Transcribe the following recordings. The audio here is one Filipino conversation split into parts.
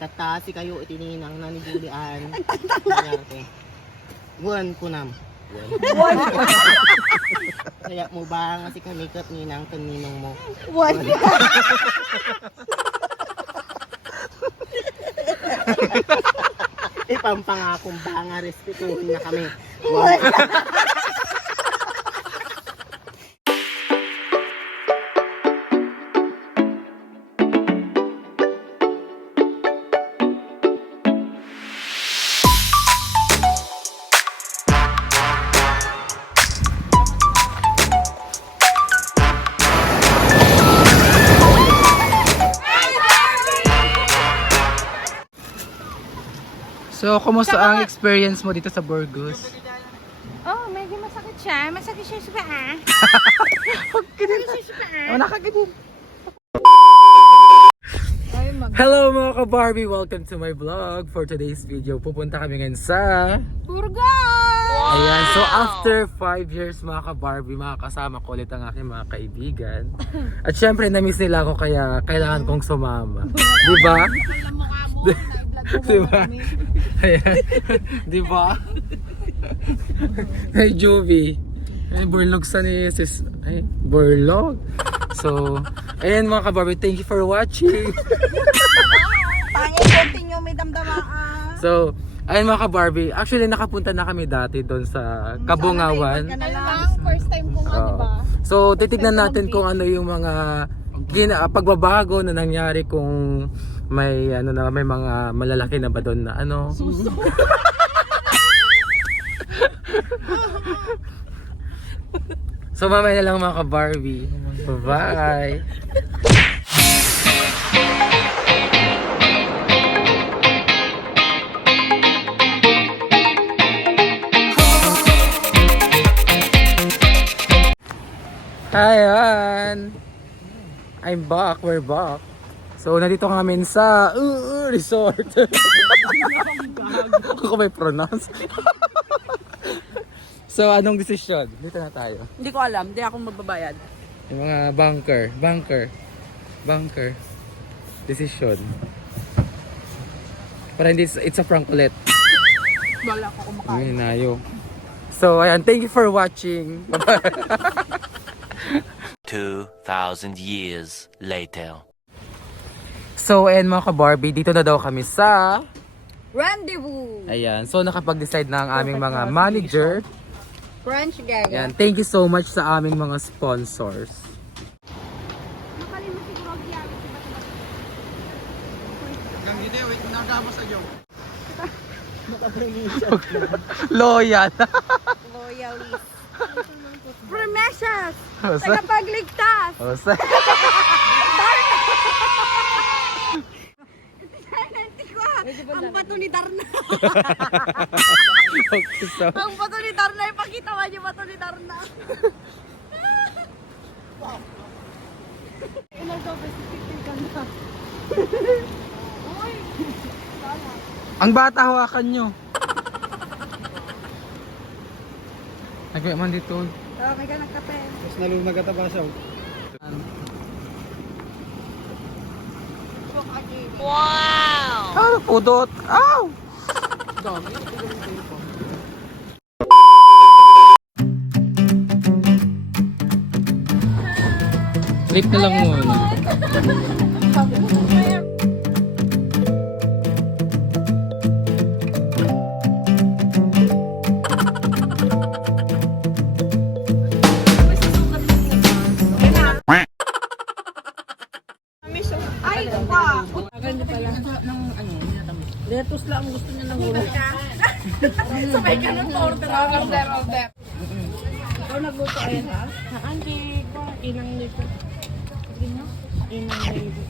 Tatasi kayo itininang na ni Julian. Buwan po nam. Kaya mo ba nga si kamikat ninang kaninong mo? What? Ipampangakong ba nga respetuhin na kami. So, kumusta ang experience mo dito sa Burgos? Oh, medyo masakit siya. Masakit siya sa paa. Hello mga ka-Barbie! Welcome to my vlog. For today's video, pupunta kami ngayon sa... Burgos! Ayan, so after 5 years mga ka-Barbie, makakasama ko ulit ang aking mga kaibigan. At syempre, na-miss nila ako kaya kailangan kong sumama. Diba? Diba? Ayan. Diba? Hey, Juvie. Ay, burlog sa ni sis. Ay, burlog. So, ayan mga ka-Barbie, thank you for watching. Pangit, continue may damdamaan. So, ayun mga ka-Barbie, actually nakapunta na kami dati doon sa Kabungawan. First time ko nga, diba? So, titignan natin kung ano yung mga pagbabago na nangyari, kung may ano na, may mga malalaki na ba doon na ano. So, mamaya na lang mga ka-Barbie. Bye-bye. Hi, Ann! I'm back, we're back. So, nandito kami sa resort. Ako may pronounce. So, anong desisyon? Dito na tayo. Hindi ko alam, hindi ako magbabayad. Yung mga bunker. Desisyon. Para hindi, it's a prank ulit. Wala ko kumakain. Minayo. So, ayan, thank you for watching. Bye-bye. 2,000 years later. So, ayan mga ka-Barbie, dito na daw kami sa... Rendezvous! Ayan, so nakapag-decide na ang aming mga manager. French gaga. Ayan, thank you so much sa aming mga sponsors. Nakalimutin ko ang yari. Loyal. Loyalist. Promesas! Osa? Tagapagligtas! Osa? Ang bato ni Darna. Okay, so... Ang bato ni Darna. Ipakita mo yung bato ni Darna. Ilang daw ba si Titin ka na? Uy! Ang bata, hawakan nyo. Nagay man dito. Okay ka nagkape. Tapos nalung nagatabasaw. Wow! Ah, pudot! Ow! Sleep na lang muna. Ay, wow! Lettuce lang ang gusto niya ng ulo. Sabay ka nun, order. Ikaw nagluto ayun, ha? Hindi ko. Inang nito. Inang nito.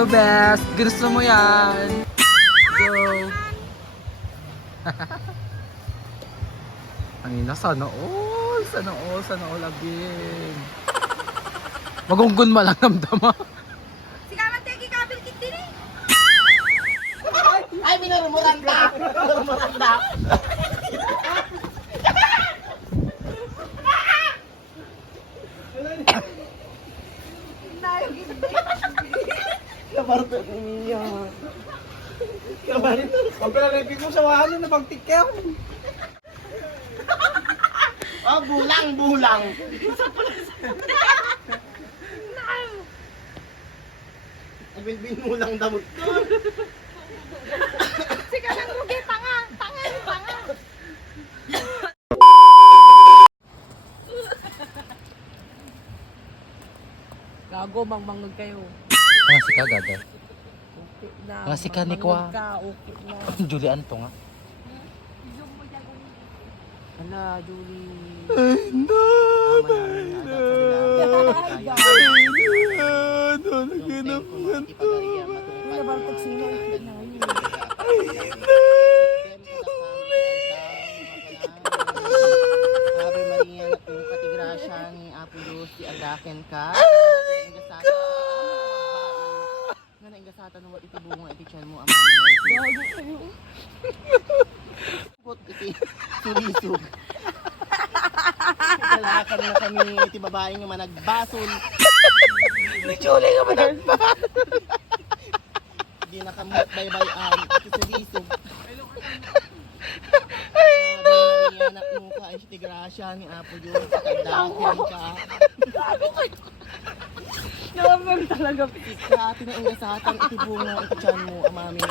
Go best! Gusto mo yan! Go! Kanina, sana all! Sana all again! Magunggun ma lang namdama. Ay, minurumuranda! Minurumuranda! Kabarto niya. Kabarto. Ang pinalipig mo sa wahan na pagtikyaw. Oh, bulang! Ay, binulang damot ko. Sika lang rugi, tanga. Gago, mangmangod kayo. Ang si kagada. Okay na. Nga si Kanikwa. Mangmangod ka, okay na. Julian to nga. Ala, Julie. Ave Maria, napong katigrasya ni Apo Diyos, di agaken ka. Nga na ingasatan mo, itibungo, itichan mo, ama mo. Put iti sulisog. Kalakan na kami, iti babae nga managbasol. Julie ka ba? Di nakamot baybay-an, iti sulisog. Ave Maria, nakmuka, iti grasya ni Apo Diyos, agaken ka. Naman talaga. Ikati na ingasatan, itibungo, itichan mo, ama mo.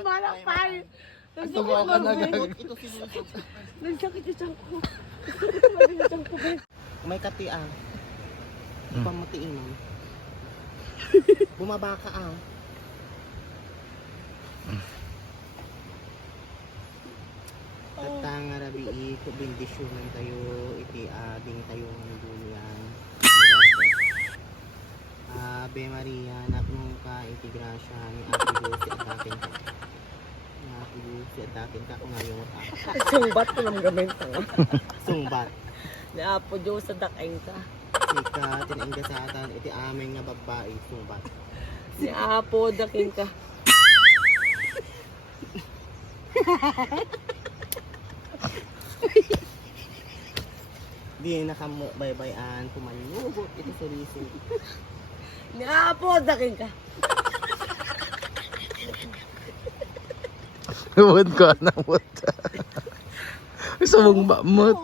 Malakpal. Tugaw ka na gagawin. Ito sinulusog. Nagsakit yung tiyan ko. May kati ah. Pamatiin mo. Bumaba ka ah. Tatang rabi ko bendisyonan tayo iti ading tayo ng dulian. Ave Maria, napnong ka iti grasya ni Apo Diyos si atakin ka. Ni Apo Diyos si atakin ka kung ayaw ka. Sungbat ko ng gamit ko. Sungbat. Naapo Diyos sa dakain ka. Sika, tinaingasatan, iti aming nga babae, sumbat. Si Apo, daking ka. Di nakamo baybayan, kumalugot, iti suliso. Ni Apo, daking ka. Huwag ka na, huwag ka. Gusto mong mamot.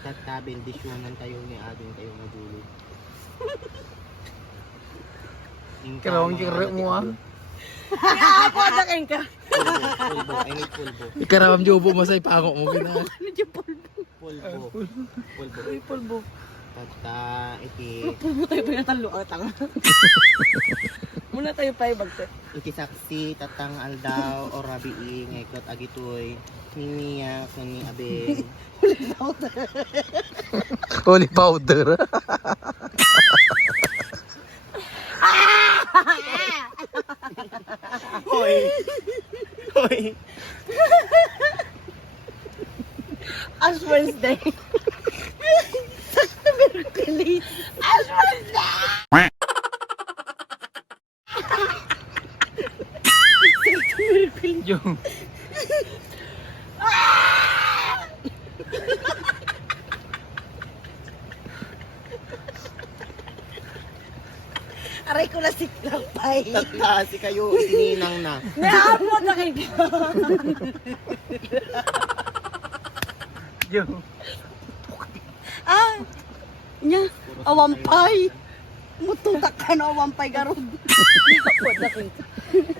Tatabendisyonan tayo ni ading tayo nga dulog. Karawang kira mo ah. Ni Apo, daking ka. Pulbo, I need pulbo. Ikarawam jobo mo sa ipangok mo gina. Ano yung pulbo? Pulbo. Uy, pulbo. Tata, iti, Pulbo tayo pa yung talo. Ang tanga. Muna tayo pa ibagte. iti saksi, tatang aldaw, o rabii, ngaykot agitoy, niniya, kuni abeng. Holy powder. Hoy! Hoy! Ash Wednesday. Mercury. Ash Wednesday. Yung Aray ko na siklapay. Tata, si kayo, itininang na. Naapo na kayo. yung Ah! Nya, awampay. Mututak ka na awampay garod. Naapo na kayo.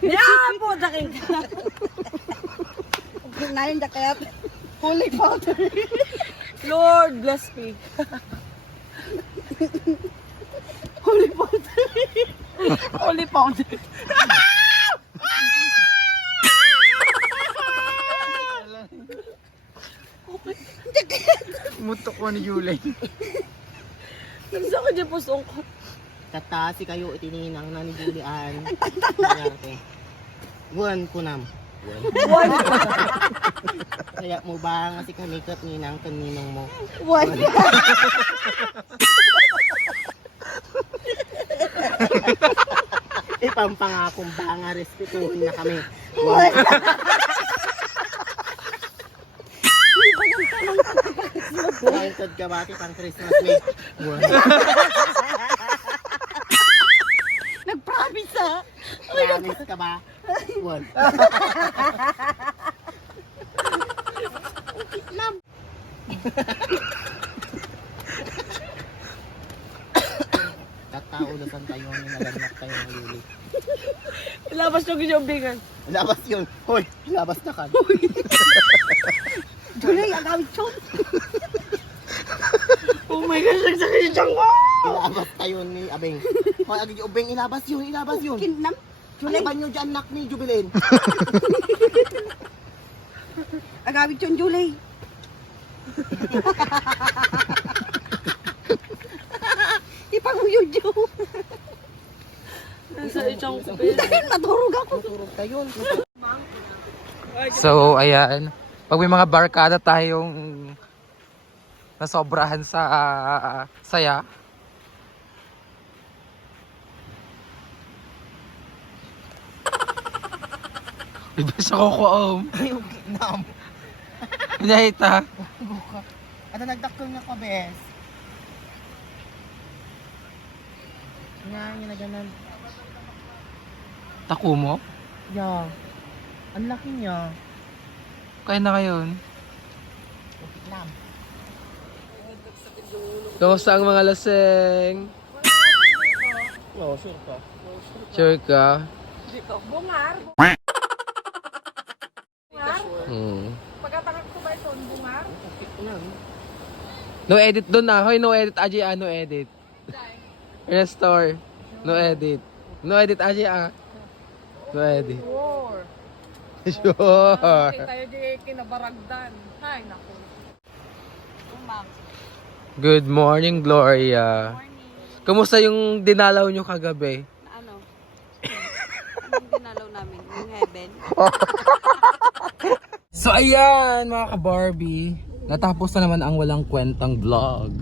Naapo na kayo. Nain na kaya holy powder. Lord bless me. Holy powder. Holy powder. Mutok ko ni Julie. Nagsakit yung pusong ko. Tatasi kayo itininang na ni Julian. Nangyari. Buwan kunam. Buwan. Kaya mo ba nga si kamikat ninang kaninong mo? One. Ipampangakong ba nga respetuhin na kami? Buwan. Excited ka ba pang Christmas week? Buwan. Nag-promise ha. Promise ka ba? Buwan. Tataulusan tayo ni naganak tayo ng luli. Ilabas yung ginyobingan. Labas yun. Hoy, labas na ka. Julie, ang gamit yun. Oh my gosh, nagsakit yung tiyan ko. Ilabas tayo ni Abeng. Hoy, agi Abeng, ilabas yun, ilabas yun. Kinam. Ano ba nyo dyan, anak ni Jubilin? Ang gamit yun, Julie. Ipanguyod yun. Nasa isang kupil. Naturog ako. Turog tayo. So, ayan. Pag may mga barkada tayong nasobrahan sa saya. Iba siya kukuom. Ayun, nam. Pinahita. Ano nagdakol nga ka, bes? Nga, yun na ganan. Taku mo? Yeah. Ang laki niya. Kaya na ngayon. Okay lang. Kamusta ang mga laseng? Oo, sure ka. Sure ka? Bungar. Pagkatangak ko ba ito, bungar? No edit doon na. Hoy, no edit. Aji, no edit. Restore. No edit. No edit, Aji, No edit. Sure. Sure. Tayo di kinabaragdan. Ay, naku. Umang. Good morning, Gloria. Morning. Kamusta yung dinalaw nyo kagabi? Ano? Anong dinalaw namin? Yung heaven? So ayan, mga ka-Barbie. Natapos na naman ang walang kwentang vlog.